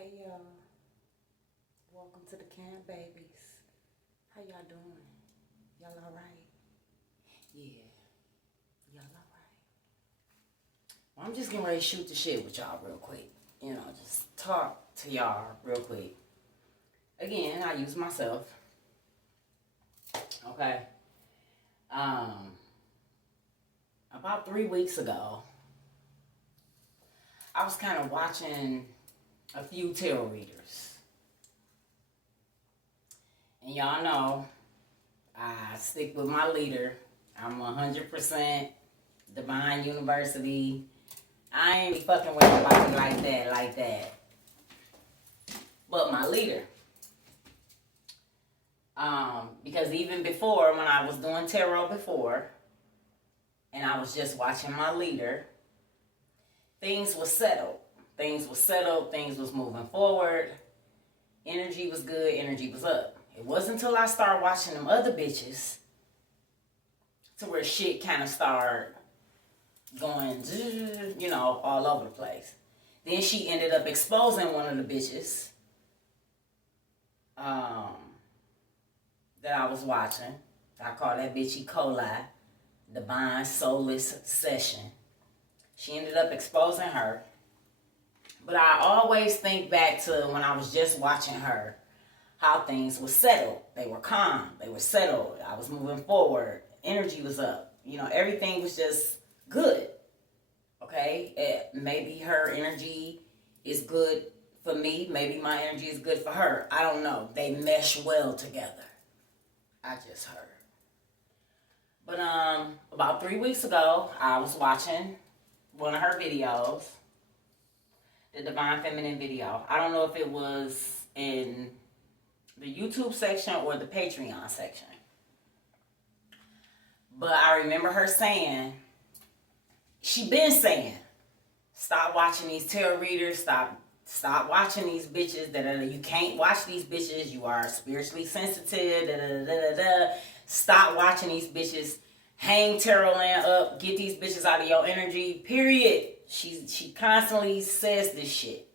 Hey y'all, welcome to the Camp Babies. How y'all doing? Y'all alright? Yeah, y'all alright. Well, I'm just getting ready to shoot the shit with y'all real quick. You know, just talk to y'all real quick. Again, I use myself. Okay. About 3 weeks ago, I was kind of watching a few tarot readers. And y'all know, I stick with my leader. I'm 100% Divine University. I ain't fucking with nobody like that. But my leader. Because even before, when I was doing tarot before, and I was just watching my leader, things was settled. Things was moving forward. Energy was good, energy was up. It wasn't until I started watching them other bitches to where shit kind of started going, you know, all over the place. Then she ended up exposing one of the bitches that I was watching. I call that bitch E. coli, Divine Soulless Session. She ended up exposing her. But I always think back to when I was just watching her, how things were settled. They were calm. They were settled. I was moving forward. Energy was up. You know, everything was just good. Okay? Maybe her energy is good for me. Maybe my energy is good for her. I don't know. They mesh well together. I just heard. But about 3 weeks ago, I was watching one of her videos, the Divine Feminine video. I don't know if it was in the YouTube section or the Patreon section. But I remember her saying, she been saying, stop watching these tarot readers, stop watching these bitches, you can't watch these bitches, you are spiritually sensitive, Stop watching these bitches, hang tarot land up, get these bitches out of your energy, period. She constantly says this shit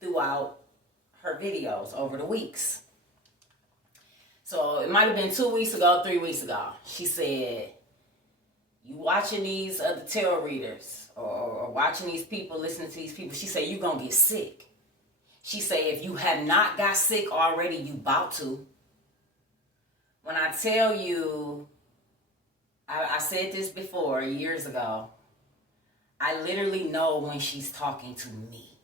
throughout her videos over the weeks. So it might have been 2 weeks ago, 3 weeks ago. She said, you watching these other tarot readers or watching these people, listening to these people, she said, you gonna get sick. She said, if you have not got sick already, you about to. When I tell you, I said this before years ago, I literally know when she's talking to me.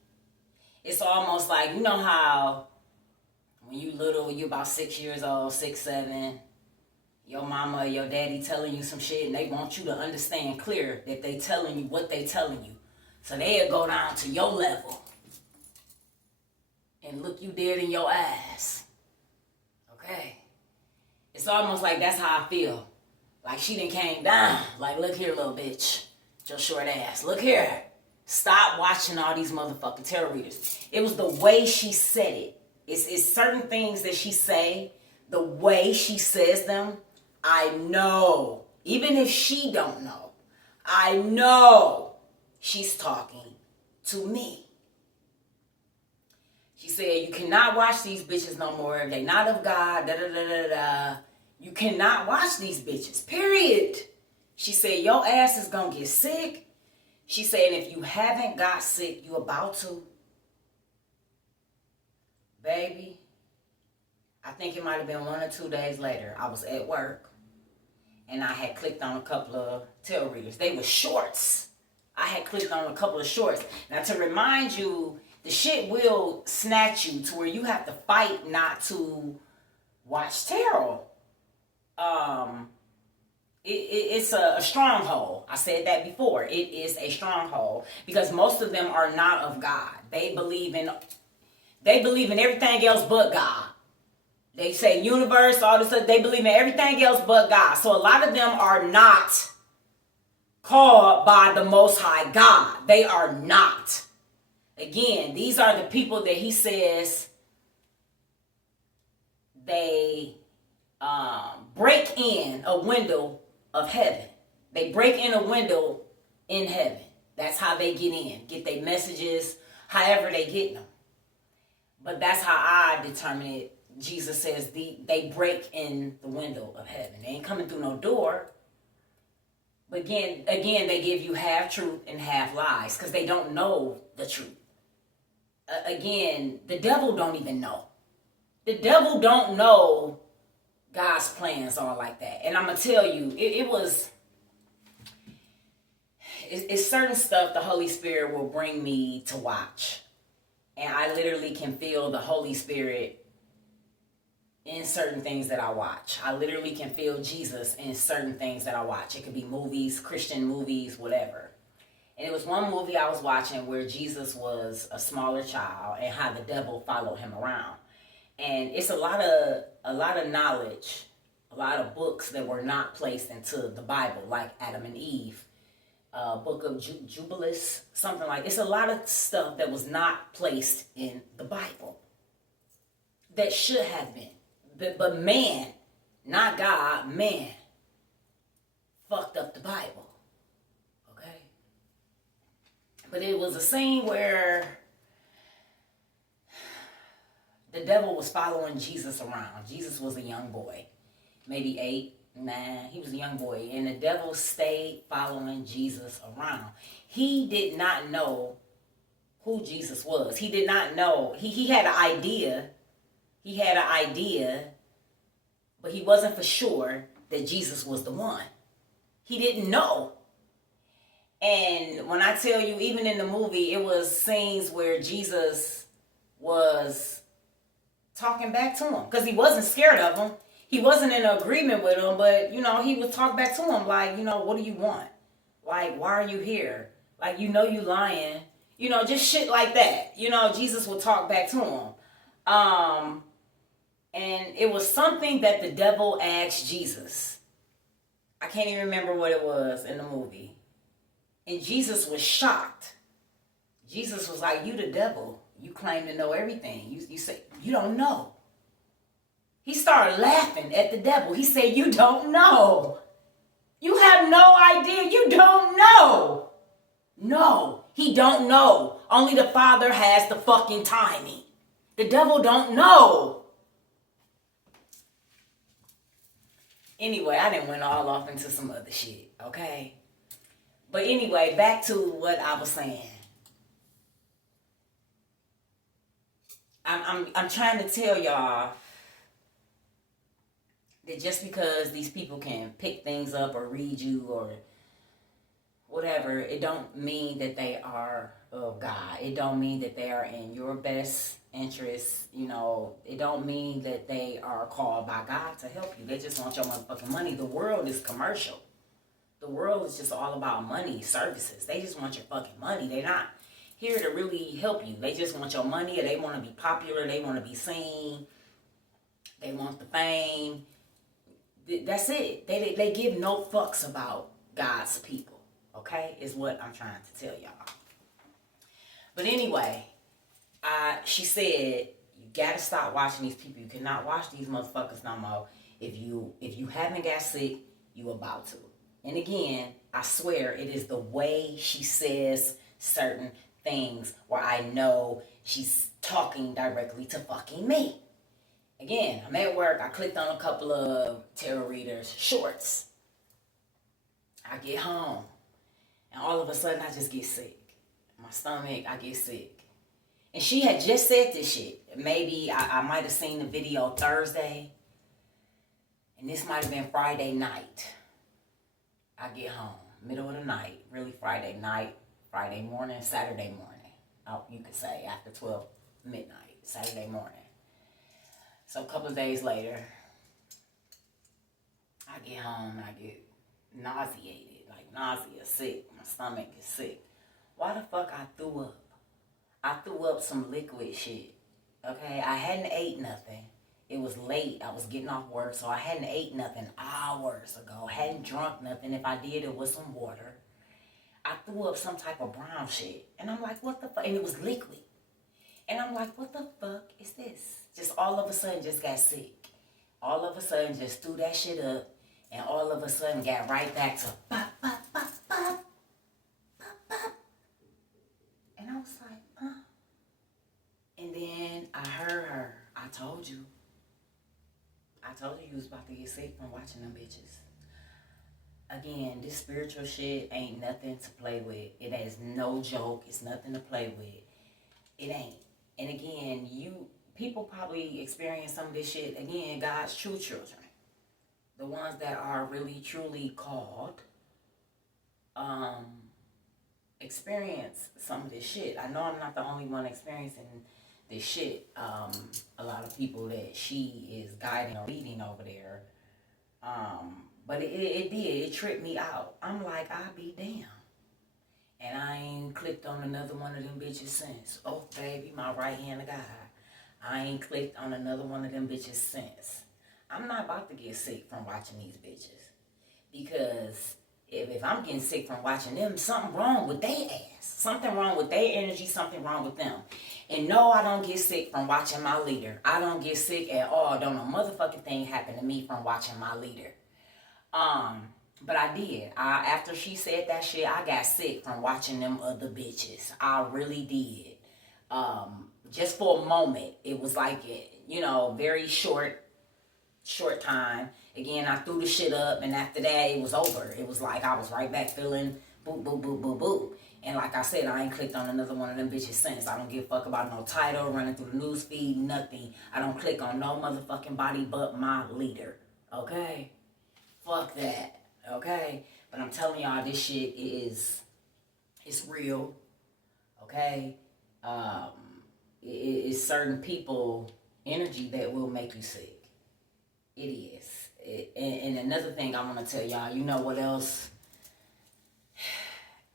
It's almost like, you know how when you little, you about 6 years old, 6, 7, your mama or your daddy telling you some shit and they want you to understand clear that they telling you what they telling you. So they'll go down to your level and look you dead in your eyes. Okay? It's almost like that's how I feel. Like she done came down. Like, look here, little bitch. Your short ass. Look here. Stop watching all these motherfucking tarot readers. It was the way she said it. It's certain things that she say, the way she says them, I know. Even if she don't know, I know she's talking to me. She said, you cannot watch these bitches no more. They not of God, da-da-da-da-da. You cannot watch these bitches, period. She said, your ass is going to get sick. She said, if you haven't got sick, you about to. Baby, I think it might have been 1 or 2 days later. I was at work, and I had clicked on a couple of tarot readers. They were shorts. I had clicked on a couple of shorts. Now, to remind you, the shit will snatch you to where you have to fight not to watch tarot. It's a stronghold. I said that before. It is a stronghold because most of them are not of God. They believe in everything else but God. They say universe, all this stuff. They believe in everything else but God. So a lot of them are not called by the Most High God. They are not. Again, these are the people that he says they break in a window of heaven. They break in a window in heaven. That's how they get in. Get their messages, however they get them. But that's how I determine it. Jesus says they break in the window of heaven. They ain't coming through no door. But again, they give you half truth and half lies because they don't know the truth. Again, the devil don't even know. The devil don't know God's plans are like that. And I'm going to tell you, it's certain stuff the Holy Spirit will bring me to watch. And I literally can feel the Holy Spirit in certain things that I watch. I literally can feel Jesus in certain things that I watch. It could be movies, Christian movies, whatever. And it was one movie I was watching where Jesus was a smaller child and how the devil followed him around. And it's a lot of knowledge, a lot of books that were not placed into the Bible, like Adam and Eve, book of Jubilees, something like. It's a lot of stuff that was not placed in the Bible that should have been. But man, not God, man, fucked up the Bible. Okay? But it was a scene where the devil was following Jesus around. Jesus was a young boy, maybe 8, 9. He was a young boy. And the devil stayed following Jesus around. He did not know who Jesus was. He did not know. He had an idea. He had an idea, but he wasn't for sure that Jesus was the one. He didn't know. And when I tell you, even in the movie, it was scenes where Jesus was talking back to him because he wasn't scared of him. He wasn't in agreement with him, but, he would talk back to him like, what do you want? Like, why are you here? Like, you lying. Just shit like that. Jesus would talk back to him. And it was something that the devil asked Jesus. I can't even remember what it was in the movie. And Jesus was shocked. Jesus was like, you the devil. You claim to know everything. You say, you don't know. He started laughing at the devil. He said, you don't know. You have no idea. You don't know. No, he don't know. Only the Father has the fucking timing. The devil don't know. Anyway, I done went all off into some other shit, okay? But anyway, back to what I was saying. I'm trying to tell y'all that just because these people can pick things up or read you or whatever, it don't mean that they are of God. It don't mean that they are in your best interest. It don't mean that they are called by God to help you. They just want your motherfucking money. The world is commercial. The world is just all about money, services. They just want your fucking money. They're not here to really help you. They just want your money, or they want to be popular. They want to be seen. They want the fame. That's it. They give no fucks about God's people. Okay? Is what I'm trying to tell y'all. But anyway, she said, you gotta stop watching these people. You cannot watch these motherfuckers no more. If you haven't got sick, you about to. And again, I swear it is the way she says certain things where I know she's talking directly to fucking me. Again, I'm at work. I clicked on a couple of tarot readers' shorts. I get home. And all of a sudden, I just get sick. My stomach, I get sick. And she had just said this shit. Maybe I might have seen the video Thursday. And this might have been Friday night. I get home, middle of the night, really Friday night, Friday morning, Saturday morning. You could say after 12 midnight, Saturday morning. So a couple of days later, I get home and I get nauseated, like nausea, sick. My stomach is sick. Why the fuck I threw up? I threw up some liquid shit, okay? I hadn't ate nothing. It was late. I was getting off work, so I hadn't ate nothing hours ago. Hadn't drunk nothing. If I did, it was some water. I threw up some type of brown shit. And I'm like, what the fuck? And it was liquid. And I'm like, what the fuck is this? Just all of a sudden just got sick. All of a sudden just threw that shit up. And all of a sudden got right back to pop, pop, pop, pop, pop, pop. And I was like, And then I I told you was about to get sick from watching them bitches. Again, this spiritual shit ain't nothing to play with. It is no joke. It's nothing to play with. It ain't. And again, people probably experience some of this shit. Again, God's true children, the ones that are really truly called, experience some of this shit. I know I'm not the only one experiencing this shit. A lot of people that she is guiding or leading over there. But it tripped me out. I'm like, I be damn. And I ain't clicked on another one of them bitches since. Oh, baby, my right hand of God. I ain't clicked on another one of them bitches since. I'm not about to get sick from watching these bitches. Because if I'm getting sick from watching them, something wrong with their ass. Something wrong with their energy, something wrong with them. And no, I don't get sick from watching my leader. I don't get sick at all. Don't a motherfucking thing happen to me from watching my leader. But I did. After she said that shit, I got sick from watching them other bitches. I really did. Just for a moment. It was like, very short time. Again, I threw the shit up, and after that, it was over. It was like I was right back feeling boop, boop, boop, boop, boop. And like I said, I ain't clicked on another one of them bitches since. I don't give a fuck about no title, running through the news feed, nothing. I don't click on no motherfucking body but my leader. Okay? Fuck that. Okay? But I'm telling y'all, this shit it's real. Okay? It's certain people energy that will make you sick. It is. And another thing I want to tell y'all, you know what else?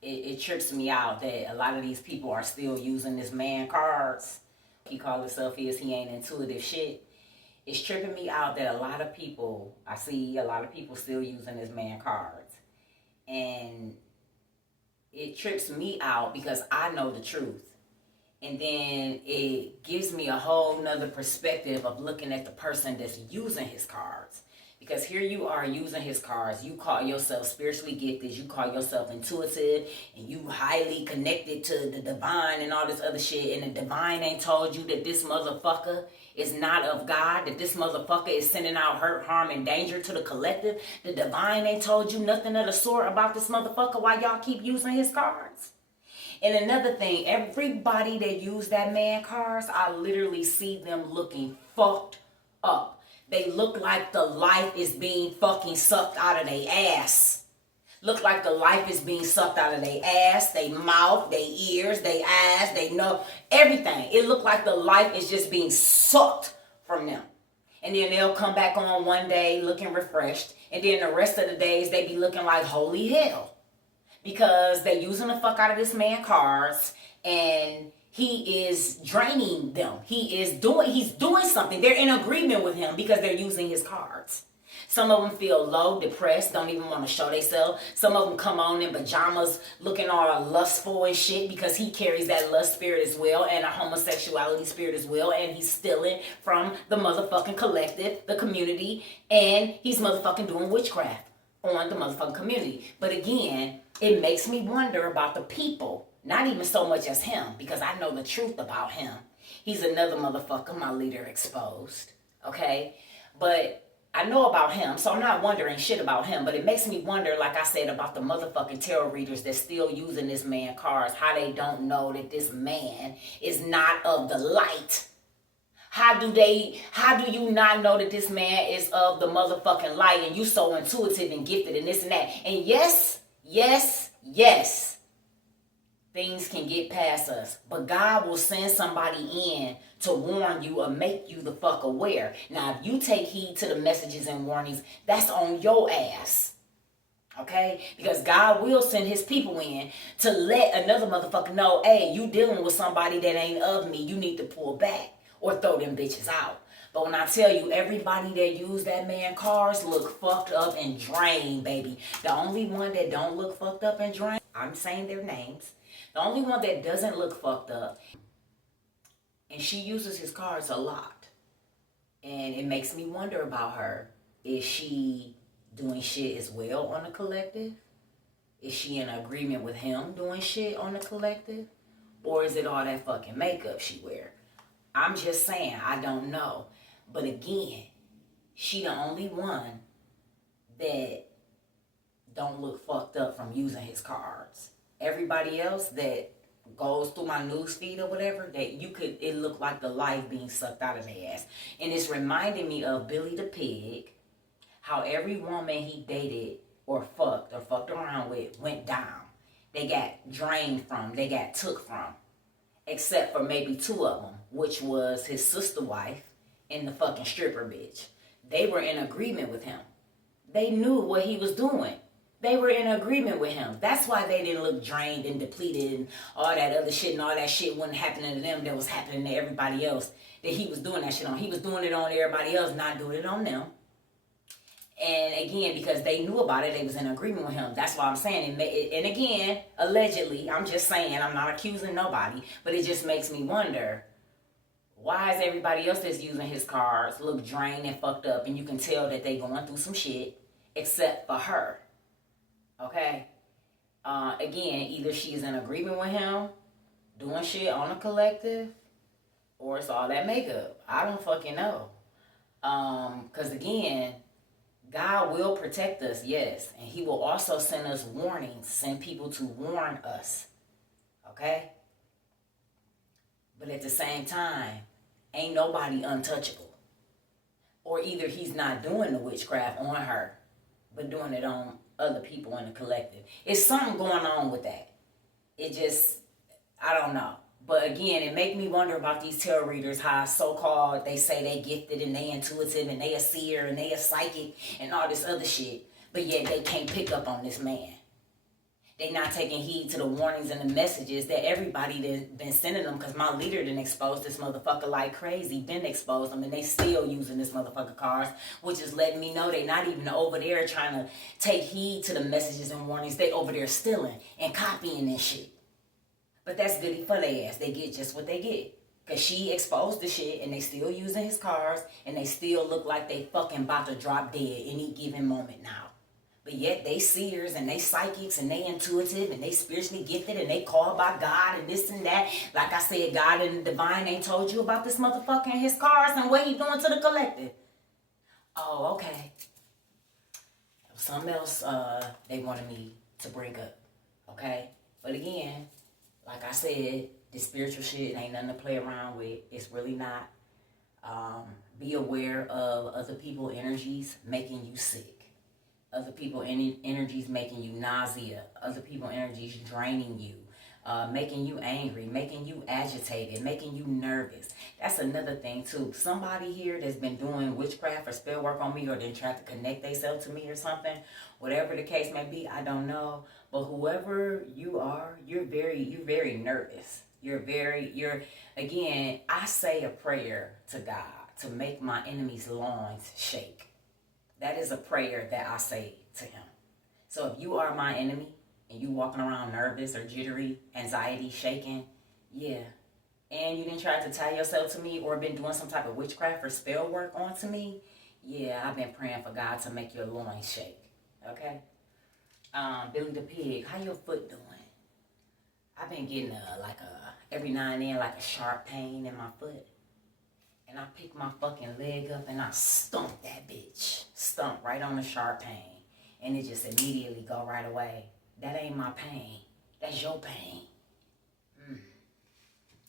It trips me out that a lot of these people are still using this man cards. He call himself he ain't intuitive shit. It's tripping me out that I see a lot of people still using this man cards. And it trips me out because I know the truth. And then it gives me a whole nother perspective of looking at the person that's using his cards. Because here you are using his cards. You call yourself spiritually gifted. You call yourself intuitive. And you highly connected to the divine and all this other shit. And the divine ain't told you that this motherfucker is not of God. That this motherfucker is sending out hurt, harm, and danger to the collective. The divine ain't told you nothing of the sort about this motherfucker while y'all keep using his cards. And another thing, everybody that use that man cards, I literally see them looking fucked up. They look like the life is being fucking sucked out of their ass. Look like the life is being sucked out of their ass, their mouth, their ears, their eyes, they nose, everything. It look like the life is just being sucked from them. And then they'll come back on one day looking refreshed. And then the rest of the days they be looking like holy hell. Because they using the fuck out of this man cards and he is draining them. He's doing something. They're in agreement with him because they're using his cards. Some of them feel low, depressed, don't even want to show themselves. Some of them come on in pajamas looking all lustful and shit because he carries that lust spirit as well and a homosexuality spirit as well. And he's stealing from the motherfucking collective, the community, and he's motherfucking doing witchcraft on the motherfucking community. But again, it makes me wonder about the people. Not even so much as him, because I know the truth about him. He's another motherfucker my leader exposed, okay? But I know about him, so I'm not wondering shit about him. But it makes me wonder, like I said, about the motherfucking tarot readers that's still using this man cards. How they don't know that this man is not of the light. How do you not know that this man is of the motherfucking light and you so intuitive and gifted and this and that? And yes, things can get past us, but God will send somebody in to warn you or make you the fuck aware. Now, if you take heed to the messages and warnings, that's on your ass. Okay? Because God will send his people in to let another motherfucker know, hey, you dealing with somebody that ain't of me. You need to pull back or throw them bitches out. But when I tell you, everybody that use that man cards look fucked up and drained, baby. The only one that don't look fucked up and drained, I'm saying their names. The only one that doesn't look fucked up, and she uses his cards a lot. And it makes me wonder about her. Is she doing shit as well on the collective? Is she in agreement with him doing shit on the collective? Or is it all that fucking makeup she wear? I'm just saying, I don't know. But again, she the only one that don't look fucked up from using his cards. Everybody else that goes through my news feed or whatever, that it looked like the life being sucked out of their ass. And it's reminding me of Billy the Pig, how every woman he dated or fucked around with went down. They got drained from, they got took from. Except for maybe two of them, which was his sister wife and the fucking stripper bitch. They were in agreement with him. They knew what he was doing. They were in agreement with him. That's why they didn't look drained and depleted and all that other shit, and all that shit wasn't happening to them that was happening to everybody else that he was doing that shit on. He was doing it on everybody else, not doing it on them. And again, because they knew about it, they was in agreement with him. That's why I'm saying. And again, allegedly, I'm just saying, I'm not accusing nobody, but it just makes me wonder, why is everybody else that's using his cards look drained and fucked up, and you can tell that they going through some shit, except for her? Okay? Again, either she's in agreement with him, doing shit on a collective, or it's all that makeup. I don't fucking know. Because again, God will protect us, yes. And he will also send us warnings, send people to warn us. Okay? But at the same time, ain't nobody untouchable. Or either he's not doing the witchcraft on her, but doing it on other people in the collective. It's something going on with that. It just, I don't know. But again, it make me wonder about these tarot readers, how so-called they say they gifted and they intuitive and they a seer and they a psychic and all this other shit. But yet they can't pick up on this man. They not taking heed to the warnings and the messages that everybody been sending them, because my leader done exposed this motherfucker like crazy, been exposed them, and they still using this motherfucker cards, which is letting me know they not even over there trying to take heed to the messages and warnings. They over there stealing and copying this shit. But that's goody for their ass. They get just what they get. Because she exposed the shit and they still using his cards and they still look like they fucking about to drop dead any given moment now. But yet they seers and they psychics and they intuitive and they spiritually gifted and they called by God and this and that. Like I said, God and the divine ain't told you about this motherfucker and his cards and what he doing to the collective. Oh, okay. Something else they wanted me to bring up. Okay? But again, like I said, this spiritual shit ain't nothing to play around with. It's really not. Be aware of other people's energies making you sick. Other people's energies making you nausea. Other people's energies draining you. Making you angry. Making you agitated. Making you nervous. That's another thing too. Somebody here that's been doing witchcraft or spell work on me, or they tried to connect themselves to me or something. Whatever the case may be, I don't know. But whoever you are, you're very nervous. Again, I say a prayer to God to make my enemy's loins shake. That is a prayer that I say to him. So if you are my enemy and you walking around nervous or jittery, anxiety, shaking, yeah. And you didn't try to tie yourself to me or been doing some type of witchcraft or spell work onto me, yeah, I've been praying for God to make your loins shake. Okay? Billy the Pig, how your foot doing? I've been getting every now and then like a sharp pain in my foot. And I pick my fucking leg up and I stomp that bitch. Stomp right on the sharp pain. And it just immediately go right away. That ain't my pain. That's your pain.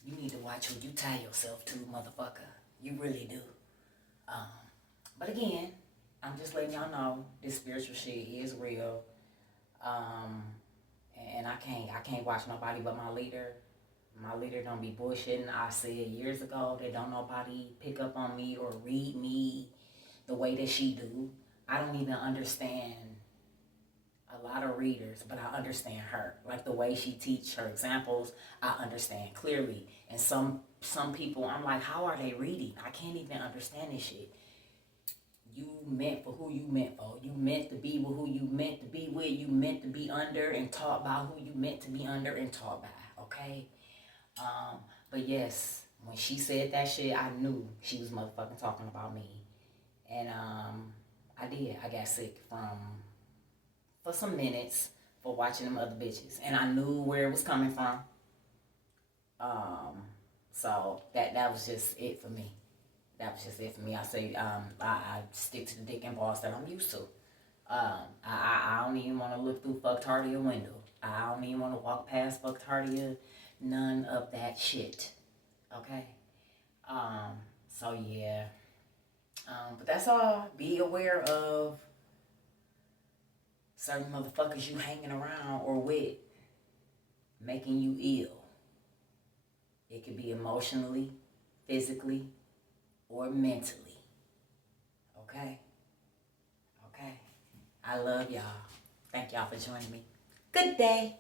You need to watch who you tie yourself to, motherfucker. You really do. But again, I'm just letting y'all know this spiritual shit is real. And I can't watch nobody but my leader. My leader don't be bullshitting. I said years ago that don't nobody pick up on me or read me the way that she do. I don't even understand a lot of readers, but I understand her. Like the way she teach her examples, I understand clearly. And some people, I'm like, how are they reading? I can't even understand this shit. You meant for who you meant for. You meant to be with who you meant to be with. You meant to be under and taught by who you meant to be under and taught by, okay? But yes, when she said that shit, I knew she was motherfucking talking about me. And I got sick for some minutes for watching them other bitches. And I knew where it was coming from. So that was just it for me. That was just it for me. I say I stick to the dick and balls that I'm used to. I don't even want to look through fucktardia window. I don't even want to walk past fucktardia. None of that shit. Okay? So yeah. But that's all. Be aware of certain motherfuckers you hanging around or with making you ill. It could be emotionally, physically, or mentally. Okay? Okay. I love y'all. Thank y'all for joining me. Good day.